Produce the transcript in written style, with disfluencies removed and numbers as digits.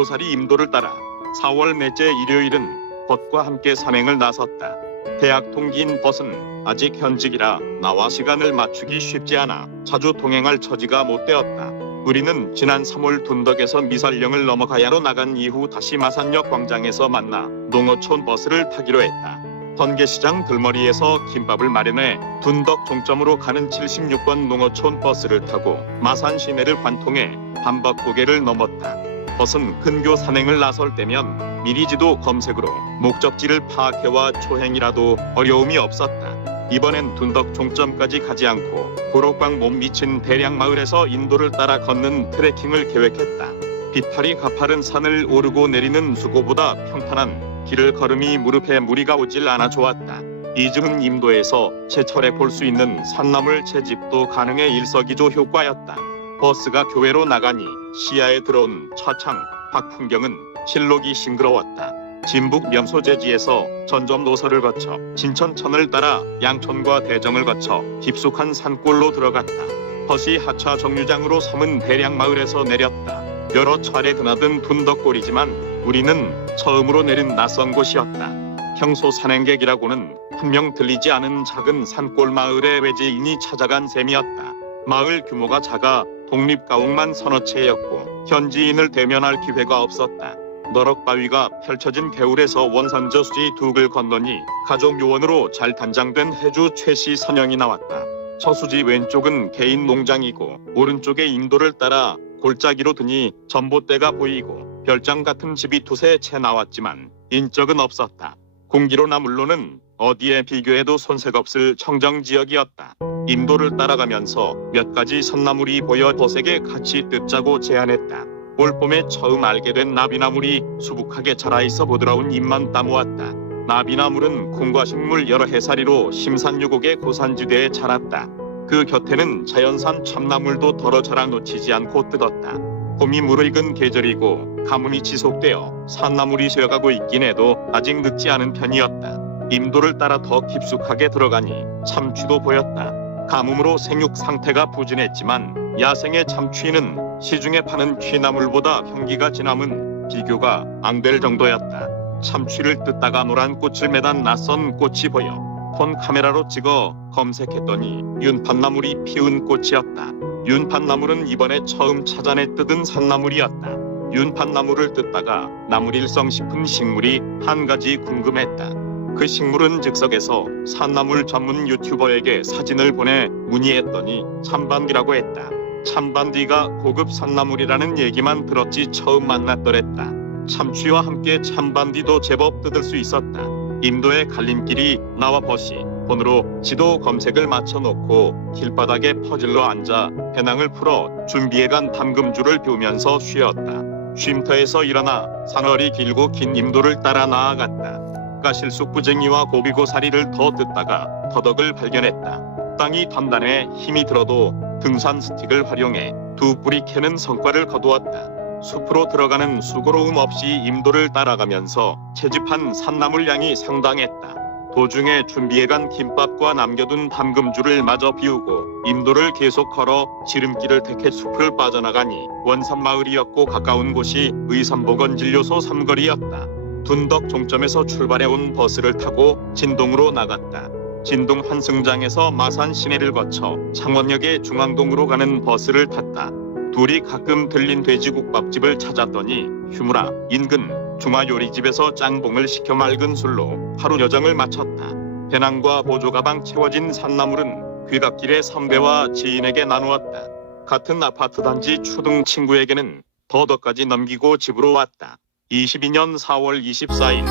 고사리 임도를 따라 4월 넷째 일요일은 벗과 함께 산행을 나섰다. 대학 동기인 벗은 아직 현직이라 나와 시간을 맞추기 쉽지 않아 자주 동행할 처지가 못 되었다. 우리는 지난 3월 둔덕에서 미살령을 넘어가야로 나간 이후 다시 마산역 광장에서 만나 농어촌 버스를 타기로 했다. 번개시장 들머리에서 김밥을 마련해 둔덕 종점으로 가는 76번 농어촌 버스를 타고 마산 시내를 관통해 반박고개를 넘었다. 버스는 근교 산행을 나설 때면 미리 지도 검색으로 목적지를 파악해와 초행이라도 어려움이 없었다. 이번엔 둔덕 종점까지 가지 않고 고록광 못 미친 대량마을에서 인도를 따라 걷는 트레킹을 계획했다. 비탈이 가파른 산을 오르고 내리는 수고보다 평탄한 길을 걸음이 무릎에 무리가 오질 않아 좋았다. 이즈음 임도에서 제철에 볼 수 있는 산나물 채집도 가능해 일석이조 효과였다. 버스가 교외로 나가니 시야에 들어온 차창, 박풍경은 실록이 싱그러웠다. 진북 명소제지에서 전점 노설을 거쳐 진천천을 따라 양촌과 대정을 거쳐 깊숙한 산골로 들어갔다. 버스이 하차 정류장으로 섬은 대량마을에서 내렸다. 여러 차례 드나든 둔덕골이지만 우리는 처음으로 내린 낯선 곳이었다. 평소 산행객이라고는 한 명 들리지 않은 작은 산골 마을의 외지인이 찾아간 셈이었다. 마을 규모가 작아 독립가옥만 서너 채였고 현지인을 대면할 기회가 없었다. 너럭바위가 펼쳐진 개울에서 원산저 수지 두 글 건너니 가족 요원으로 잘 단장된 해주 최씨 선영이 나왔다. 저수지 왼쪽은 개인 농장이고 오른쪽에 인도를 따라 골짜기로 드니 전봇대가 보이고 별장 같은 집이 두세 채 나왔지만 인적은 없었다. 공기로나 물로는 어디에 비교해도 손색 없을 청정지역이었다. 인도를 따라가면서 몇 가지 선나물이 보여 벗에게 같이 뜯자고 제안했다. 올봄에 처음 알게 된 나비나물이 수북하게 자라있어 보드라운 입만 따모았다. 나비나물은 콩과식물 여러 해살이로 심산유곡의 고산지대에 자랐다. 그 곁에는 자연산 참나물도 덜어 자라 놓치지 않고 뜯었다. 봄이 무르익은 계절이고 가뭄이 지속되어 산나물이 쉬어가고 있긴 해도 아직 늙지 않은 편이었다. 임도를 따라 더 깊숙하게 들어가니 참취도 보였다. 가뭄으로 생육 상태가 부진했지만 야생의 참취는 시중에 파는 취나물보다 향기가 진함은 비교가 안 될 정도였다. 참취를 뜯다가 노란 꽃을 매단 낯선 꽃이 보여 폰 카메라로 찍어 검색했더니 윤판나물이 피운 꽃이었다. 윤판나물은 이번에 처음 찾아내 뜯은 산나물이었다. 윤판나물을 뜯다가 나물일성 싶은 식물이 한 가지 궁금했다. 그 식물은 즉석에서 산나물 전문 유튜버에게 사진을 보내 문의했더니 참반디라고 했다. 참반디가 고급 산나물이라는 얘기만 들었지 처음 만났더랬다. 참취와 함께 참반디도 제법 뜯을 수 있었다. 임도의 갈림길이 나와 벗이 폰으로 지도 검색을 맞춰놓고 길바닥에 퍼질러 앉아 배낭을 풀어 준비해간 담금줄을 펴면서 쉬었다. 쉼터에서 일어나 산허리 길고 긴 임도를 따라 나아갔다. 가실쑥부쟁이와 고비고사리를 더 뜯다가 더덕을 발견했다. 땅이 단단해 힘이 들어도 등산 스틱을 활용해 두 뿌리 캐는 성과를 거두었다. 숲으로 들어가는 수고로움 없이 임도를 따라가면서 채집한 산나물 양이 상당했다. 도중에 준비해간 김밥과 남겨둔 담금줄을 마저 비우고 임도를 계속 걸어 지름길을 택해 숲을 빠져나가니 원산마을이었고 가까운 곳이 의산보건진료소 삼거리였다. 둔덕 종점에서 출발해온 버스를 타고 진동으로 나갔다. 진동 환승장에서 마산 시내를 거쳐 창원역의 중앙동으로 가는 버스를 탔다. 둘이 가끔 들린 돼지국밥집을 찾았더니 휴무라 인근 중화요리집에서 짱봉을 시켜 맑은 술로 하루 여정을 마쳤다. 배낭과 보조가방 채워진 산나물은 귀갓길의 선배와 지인에게 나누었다. 같은 아파트 단지 초등 친구에게는 더덕까지 넘기고 집으로 왔다. 22년 4월 24일